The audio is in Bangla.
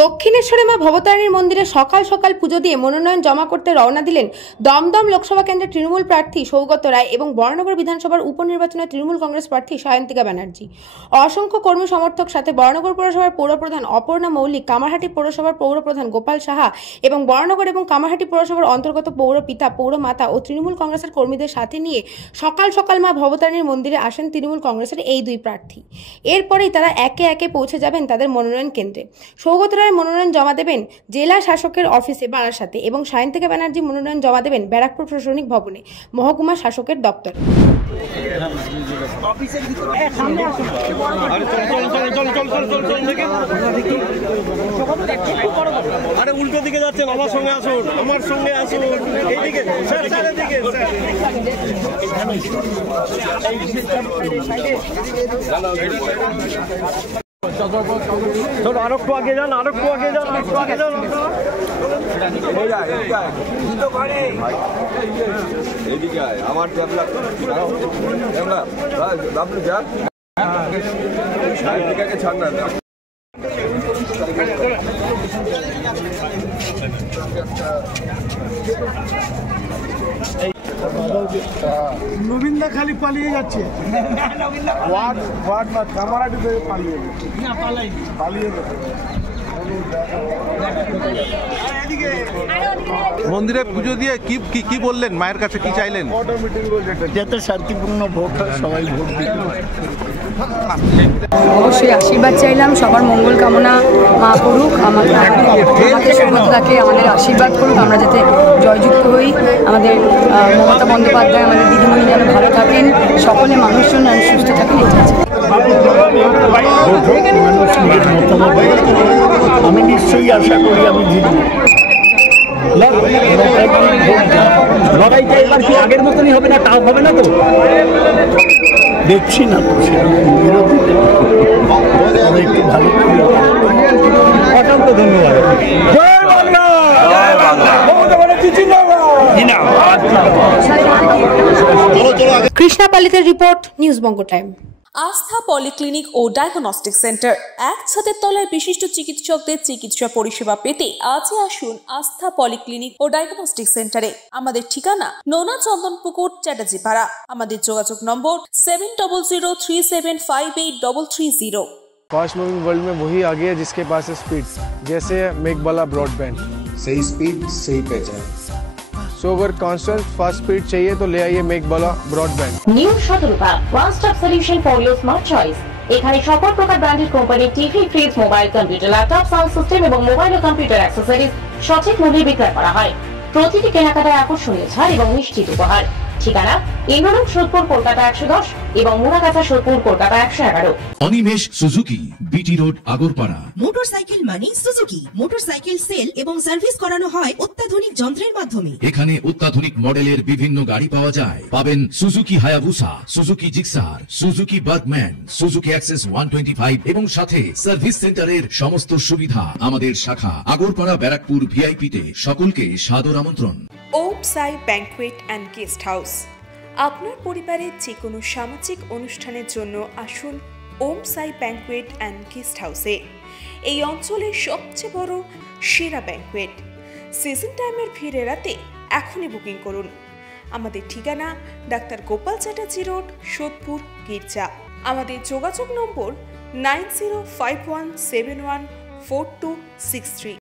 দক্ষিণেশ্বরে মা ভবতারিণীর মন্দিরে সকাল সকাল পুজো দিয়ে মনোনয়ন জমা করতে রওনা দিলেন দমদম লোকসভা কেন্দ্রের তৃণমূল প্রার্থী সৌগত রায় এবং বরানগর বিধানসভার উপনির্বাচনে তৃণমূল কংগ্রেস প্রার্থী সায়ন্তিকা ব্যানার্জি। অসংখ্য কর্মী সমর্থক সাথে বরানগর পৌরসভার পৌরপ্রধান অপর্ণা মৌলিক, কামারহাটি পৌরসভার পৌরপ্রধান গোপাল সাহা এবং বরানগর এবং কামারহাটি পৌরসভার অন্তর্গত পৌর পিতা, পৌরমাতা ও তৃণমূল কংগ্রেসের কর্মীদের সাথে নিয়ে সকাল সকাল মা ভবতারিণীর মন্দিরে আসেন তৃণমূল কংগ্রেসের এই দুই প্রার্থী। এরপরেই তারা একে একে পৌঁছে যাবেন তাদের মনোনয়ন কেন্দ্রে। সৌগত রায় মনোনয়ন জমা দেবেন জেলা শাসকের অফিসে বারাসাতে এবং সায়ন্তিকা ব্যানার্জি মনোনয়ন জমা দেবেন ব্যারাকপুর প্রশাসনিক ভবনে মহকুমা শাসকের দপ্তরে। আরে উল্টো দিকে যাচ্ছেন, আমার সঙ্গে আসুন, আমার সঙ্গে আসুন, এইদিকে স্যার, চারিদিকে স্যার। আরেকটু আগে যান, আরেকটু আগে যান, আরেকটু আগে যান। এইদিকে আয়, আমার ট্যাবলেট ছাড় না। নবীনদা খালি পালিয়ে যাচ্ছে, ওয়ার্ড না কামারহাটি থেকে পালিয়ে মন্দিরে পুজো দিয়ে কি বললেন, মায়ের কাছে কি চাইলেন? যাতে শান্তিপূর্ণ ভোট হয়, সবাই ভোট দিতে। অবশ্যই আশীর্বাদ চাইলাম, সবার মঙ্গল কামনা মা করুক, আমাদের সুভদ্রাকে আমাদের আশীর্বাদ করুক, আমরা যাতে জয়যুক্ত হই, আমাদের মমতা বন্দ্যোপাধ্যায় আমাদের দিদিমণি যেন ভালো থাকেন, সকলে মানুষজন যেন সুস্থ থাকেন, এটা আছে। আমি নিশ্চয়ই আশা করি আমি জিতব। লড়াইটা এবার কি আগের মতনই হবে না? তাও হবে না তো, দেখছি না তো সেরকম বিরোধী একটু ভালো। অসংখ্য ধন্যবাদ। কৃষ্ণা পালিতের রিপোর্ট, নিউজ বঙ্গ টাইম। আস্থা পলিক্লিনিক ও ডায়াগনস্টিক সেন্টার, এক ছাদের তলায় বিশিষ্ট চিকিৎসকদের চিকিৎসা পরিষেবা পেতে আজই আসুন আস্থা পলিক্লিনিক ও ডায়াগনস্টিক সেন্টারে। আমাদের ঠিকানা নোনা চন্দনপুকুর, চ্যাটার্জিপাড়া। আমাদের যোগাযোগ নম্বর 7003758330। फास्ट मूविंग वर्ल्ड में वही आगे है जिसके पास है स्पीड, जैसे मेघबाला ब्रॉडबैंड। सही स्पीड, सही पहचान। सो अगर कांस्टेंट फास्ट स्पीड चाहिए तो ले आइए Meghbala broadband. New Shatarupa one stop solution for your smart choice. এখানে সকল প্রকার ব্র্যান্ডেড কোম্পানির TV, fridge, mobile, computer, laptop, sound system এবং মোবাইল ও কম্পিউটার অ্যাক্সেসরিজ সঠিক মূল্যে বিক্রয় করা হয়। প্রতিটি কেনাকাটায় আকর্ষণীয় ছাড় এবং নিশ্চিত উপহার। ঠিকানা ইন্দ্রনগর, সোদপুর, কলকাতা 110 এবং Murakacha, Sodepur, Kolkata 111। Animesh Suzuki, BT road, Agarpara. Motorcycle মানে সুজুকি। মোটরসাইকেল সেল এবং সার্ভিস করানো হয় অত্যাধুনিক যন্ত্রের মাধ্যমে। এখানে অত্যাধুনিক মডেলের বিভিন্ন গাড়ি পাওয়া যায়। পাবেন Suzuki Hayabusa, Suzuki Gixxer, Suzuki Bergman, Suzuki access 125 এবং সাথে সার্ভিস সেন্টারের সমস্ত সুবিধা। আমাদের শাখা আগরপাড়া, ব্যারাকপুর ভিআইপি তে। সকলকে সাদর আমন্ত্রণ। ওম সাই ব্যাংকুয়েট অ্যান্ড গেস্ট হাউস। আপনার পরিবারের যে কোনো সামাজিক অনুষ্ঠানের জন্য আসুন ওম সাই ব্যাংকুয়েট অ্যান্ড গেস্ট হাউসে। এই অঞ্চলের সবচেয়ে বড় সেরা ব্যাংকুয়েট। সিজন টাইমের ভিড় এড়াতে এখনই বুকিং করুন। আমাদের ঠিকানা ডাক্তার গোপাল চ্যাটার্জি রোড, সোদপুর, গির্জা। আমাদের যোগাযোগ নম্বর 9051714263।